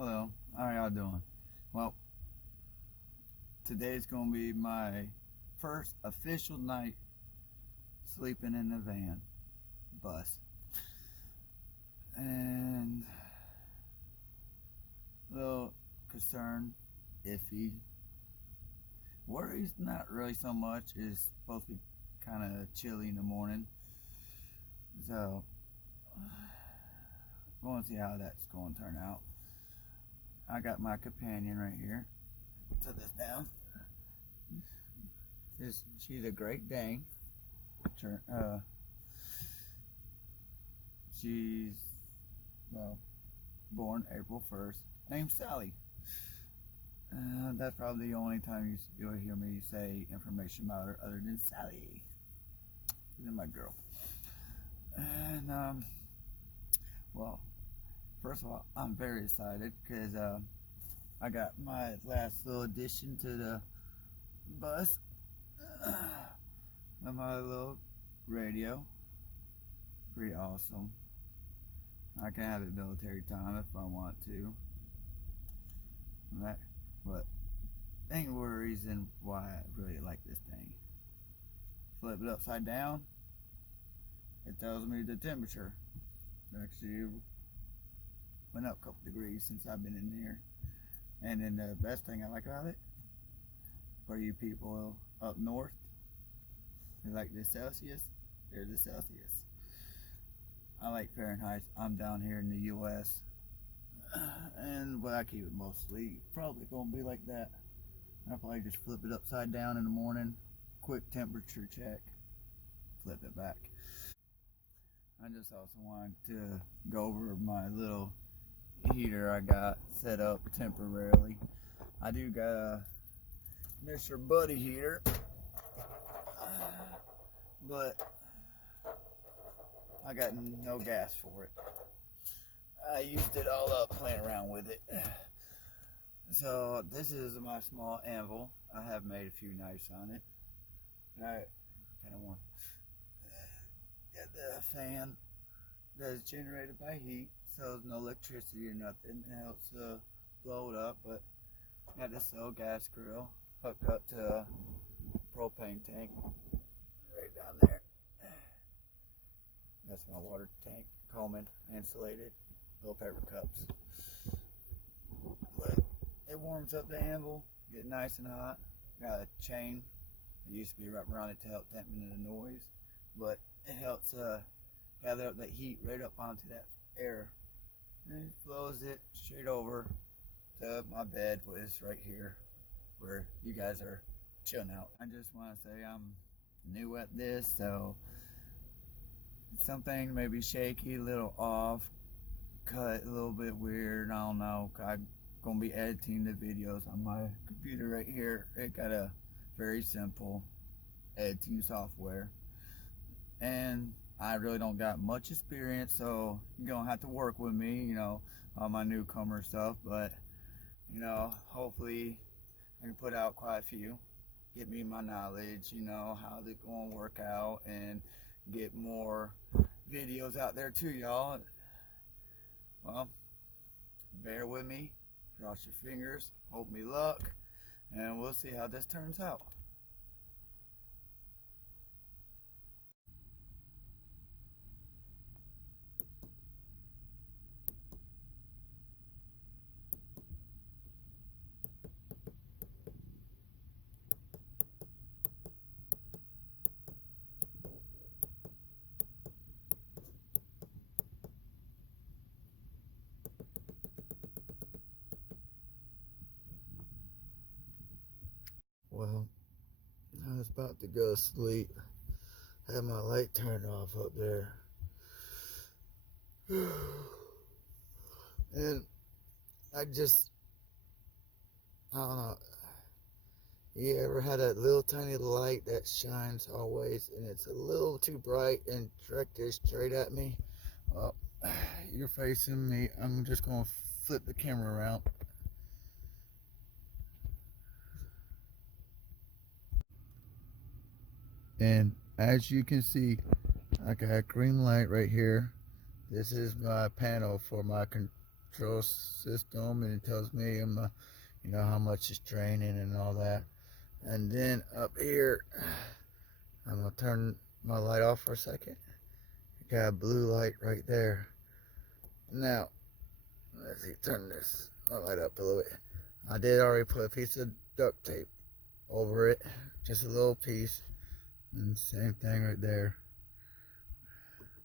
Hello, how y'all doing? Well, today's gonna be my first official night sleeping in the van, bus, and a little concerned, iffy. Worries not really so much. It's supposed to be kind of chilly in the morning, so going to see how that's going to turn out. I got my companion right here. Set this down. She's a Great Dane. She's well born April 1st. Named Sally. That's probably the only time you'll hear me say information about her other than Sally. She's my girl. And well, first of all, I'm very excited because I got my last little addition to the bus. And my little radio. Pretty awesome. I can have it military time if I want to. But ain't one reason why I really like this thing. Flip it upside down. It tells me the temperature. Actually went up a couple degrees since I've been in here. And then the best thing I like about it, for you people up north, you like the Celsius, there's the Celsius. I like Fahrenheit. I'm down here in the US. And I keep it mostly probably gonna be like that. I'll probably just flip it upside down in the morning, quick temperature check, flip it back. I just also wanted to go over my little heater I got set up temporarily. I do got a Mr. Buddy heater, but I got no gas for it. I used it all up playing around with it. So this is my small anvil. I have made a few knives on it. And I kind of want get the fan that is generated by heat, so there's no electricity or nothing. It helps blow it up, but I got this little gas grill hooked up to a propane tank right down there. That's my water tank, Coleman, insulated, little paper cups. But it warms up the anvil, get nice and hot. Got a chain. It used to be wrapped around it to help dampen the noise, but it helps gather up that heat right up onto that air. And it flows it straight over to my bed, which is right here where you guys are chilling out. I just want to say I'm new at this, so something may be shaky, a little off, cut a little bit weird. I don't know. I'm gonna be editing the videos on my computer right here. It got a very simple editing software, and I really don't got much experience, so you're gonna have to work with me, on my newcomer stuff. But hopefully I can put out quite a few, get me my knowledge, how they're gonna work out, and get more videos out there to y'all. Well, bear with me, cross your fingers, hope me luck, and we'll see how this turns out. Well, I was about to go to sleep. Had my light turned off up there. And I don't know. You ever had that little tiny light that shines always and it's a little too bright and directed straight at me? Well, you're facing me. I'm just going to flip the camera around. And as you can see, I got a green light right here. This is my panel for my control system, and it tells me how much it's draining and all that. And then up here, I'm gonna turn my light off for a second. Got a blue light right there. Now, let's see, turn this light up a little bit. I did already put a piece of duct tape over it, just a little piece, and same thing right there.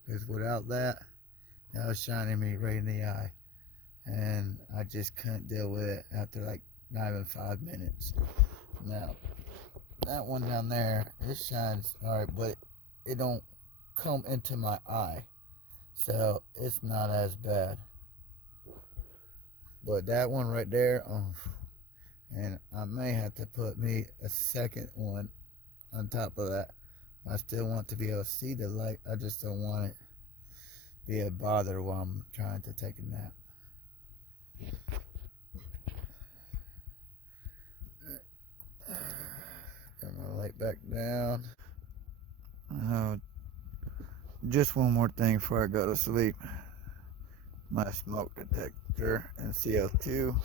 Because without that, that was shining me right in the eye, and I just couldn't deal with it after like not even 5 minutes. Now, that one down there, it shines alright, but it don't come into my eye, so it's not as bad. But that one right there, and I may have to put me a second one on top of that. I still want to be able to see the light. I just don't want it to be a bother while I'm trying to take a nap. Got my light back down. Just one more thing before I go to sleep. My smoke detector and CO2.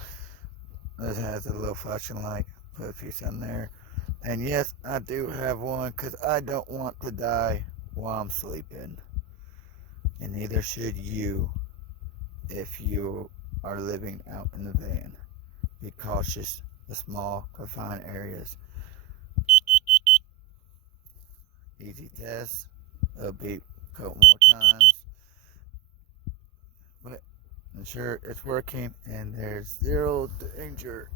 This has a little flashing light. Put a piece on there. And yes, I do have one because I don't want to die while I'm sleeping. And neither should you if you are living out in the van. Be cautious of small, confined areas. Easy test. It'll beep a couple more times. But I'm sure it's working and there's zero danger.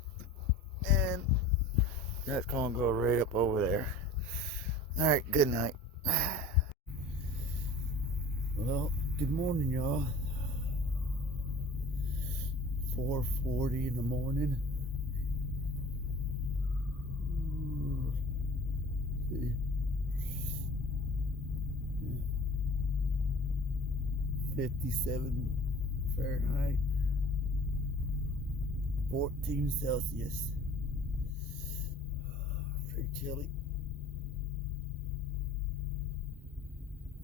And that's gonna go right up over there. Alright, good night. Well, good morning, y'all. 4:40 in the morning. See. 57 Fahrenheit, 14 Celsius. Pretty chilly.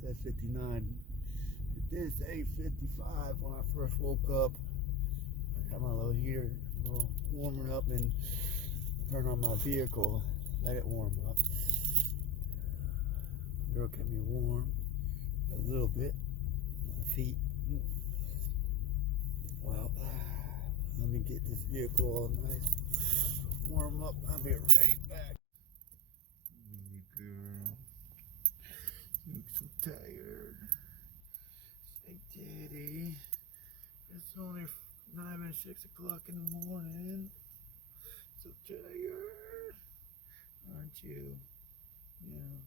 It's at 59. It did say 55 when I first woke up. I got my little heater warming up and turn on my vehicle, let it warm up. My girl kept me warm a little bit. My feet. Well, let me get this vehicle all nice, warm up. I'll be right back. Hey girl, you look so tired. Say, Daddy, it's only not even 6 o'clock in the morning. So tired, aren't you? Yeah.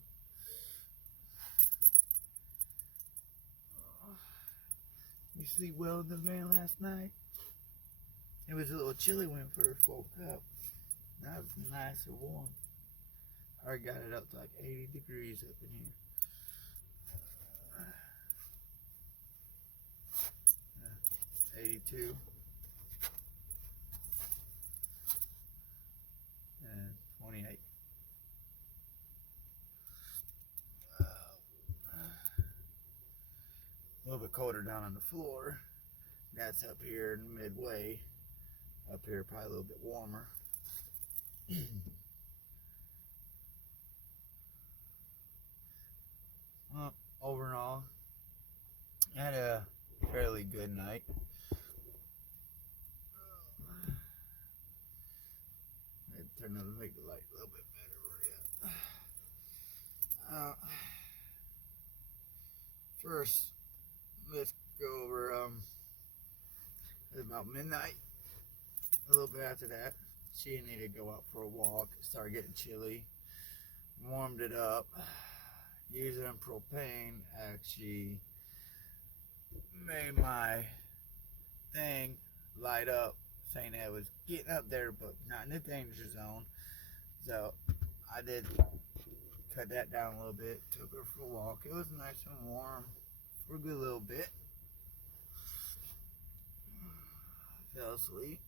You sleep well in the van last night? It was a little chilly when we first woke up. Now it's nice and warm. I already got it up to like 80 degrees up in here. 82. And 28. A little bit colder down on the floor. That's up here in midway. Up here probably a little bit warmer. Well, overall, I had a fairly good night. I turned on to make the light a little bit better for you. First, let's go over about midnight. A little bit after that, she needed to go out for a walk. It started getting chilly. Warmed it up. Using propane actually made my thing light up, saying that it was getting up there, but not in the danger zone. So I did cut that down a little bit. Took her for a walk. It was nice and warm for a good little bit. Fell asleep.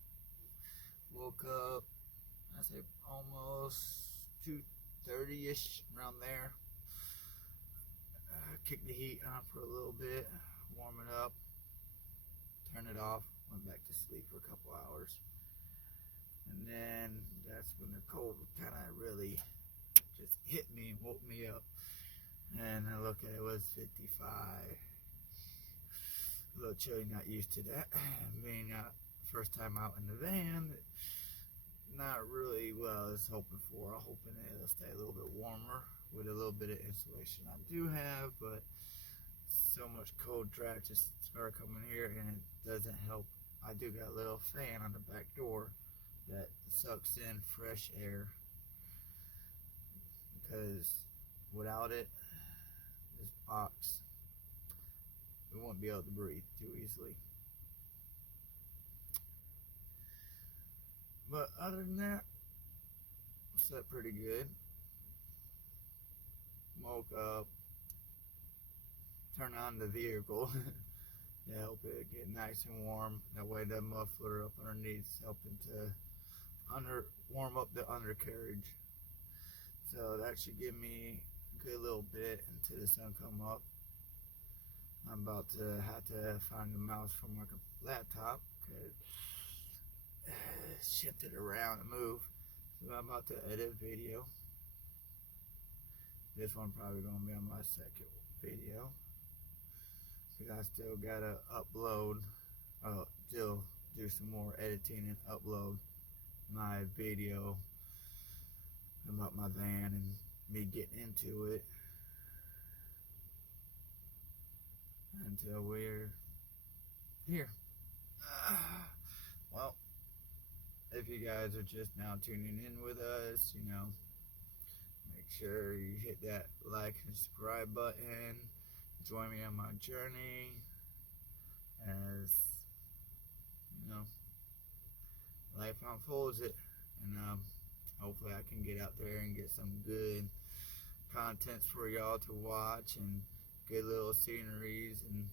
Woke up, I say almost 2:30ish, around there. Kicked the heat on for a little bit, warm it up, turn it off, went back to sleep for a couple hours. And then that's when the cold kind of really just hit me and woke me up. And I look at it, it was 55. A little chilly, not used to that. Being first time out in the van, not really what I was hoping for. I'm hoping it'll stay a little bit warmer with a little bit of insulation I do have, but so much cold draft just started coming here and it doesn't help. I do got a little fan on the back door that sucks in fresh air, because without it, this box, we won't be able to breathe too easily. But other than that, slept pretty good. Woke up, turned on the vehicle to help it get nice and warm. That way the muffler up underneath is helping to warm up the undercarriage. So that should give me a good little bit until the sun come up. I'm about to have to find the mouse for my laptop because shift it around and move. So I'm about to edit a video. This one probably gonna be on my second video because I still gotta upload, still do some more editing and upload my video about my van and me getting into it until we're here. Well, if you guys are just now tuning in with us, you know, make sure you hit that like and subscribe button. Join me on my journey as, you know, life unfolds it. And hopefully I can get out there and get some good contents for y'all to watch and good little sceneries. And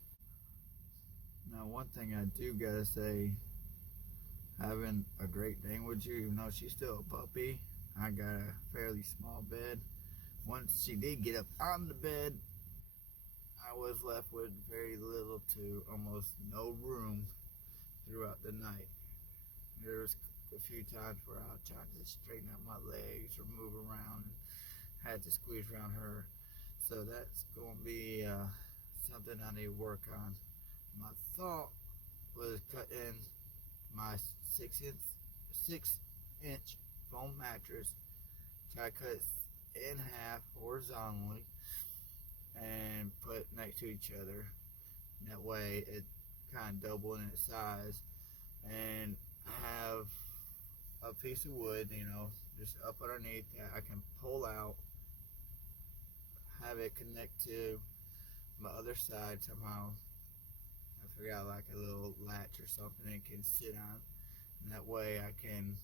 now one thing I do gotta say, having a Great Dane with you, even though she's still a puppy, I got a fairly small bed. Once she did get up on the bed, I was left with very little to almost no room throughout the night. There was a few times where I was trying to straighten out my legs or move around and had to squeeze around her. So that's going to be something I need to work on. My thought was cutting my 6-inch foam mattress, try to cut it in half horizontally and put next to each other. That way it kind of double in its size, and have a piece of wood, you know, just up underneath that I can pull out, have it connect to my other side somehow. I figure out like a little latch or something it can sit on, and that way I can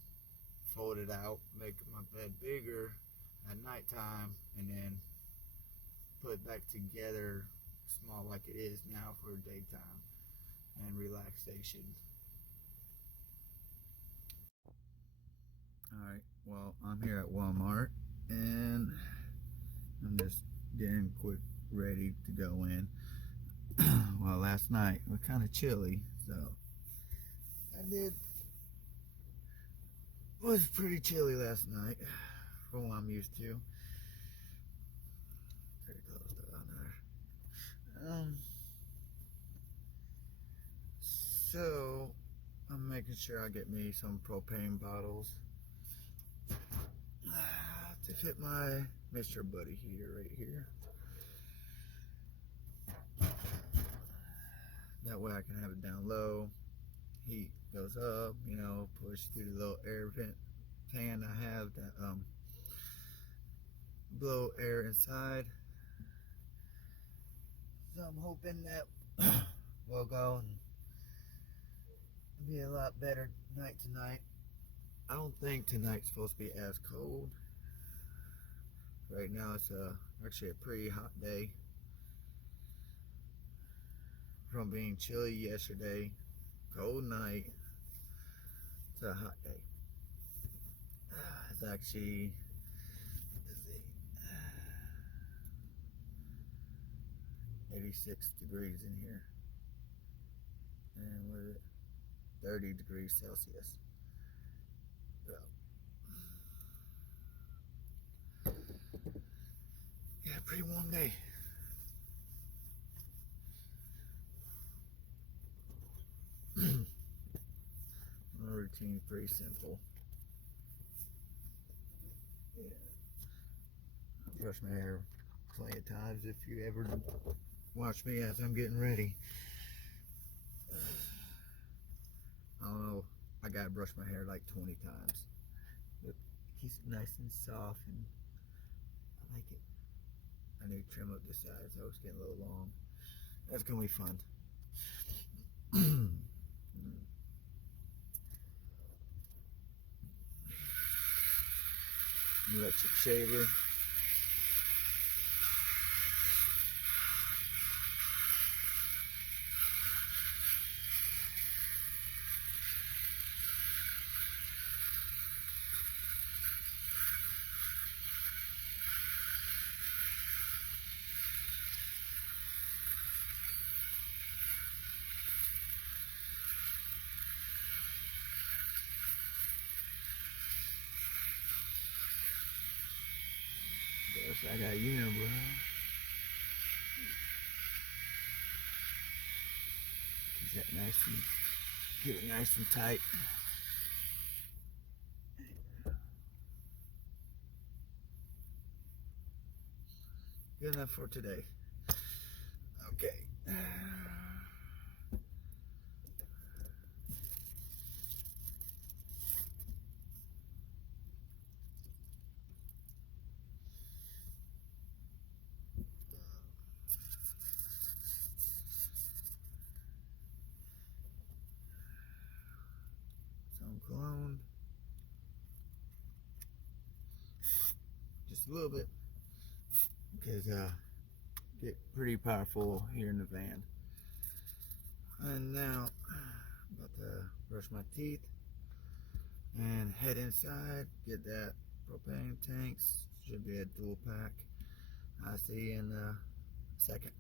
fold it out, make my bed bigger at nighttime, and then put it back together small like it is now for daytime and relaxation. Alright, well, I'm here at Walmart and I'm just getting quick ready to go in. Well, last night it was kind of chilly, so it was pretty chilly last night from what I'm used to. Pretty close down there. So I'm making sure I get me some propane bottles to fit my Mr. Buddy heater right here. That way I can have it down low. Heat goes up, you know, push through the little air vent fan I have that blow air inside. So I'm hoping that we'll go and be a lot better night tonight. I don't think tonight's supposed to be as cold. Right now it's actually a pretty hot day. From being chilly yesterday, cold night, it's a hot day. It's actually, let's see, 86 degrees in here. And what is it? 30 degrees Celsius. So, yeah, pretty warm day. My routine's pretty simple. Yeah. I brush my hair plenty of times if you ever watch me as I'm getting ready. I don't know, I gotta brush my hair like 20 times. It keeps it nice and soft, and I like it. I need to trim up the sides, so it's getting a little long. That's gonna be fun. Electric shaver. Yes, I got unibrow. Keep that nice and get it nice and tight. Good enough for today. Okay. Some cologne. Just a little bit. Because get pretty powerful here in the van. And now I'm about to brush my teeth and head inside, get that propane tanks. Should be a dual pack. I'll see you in a second.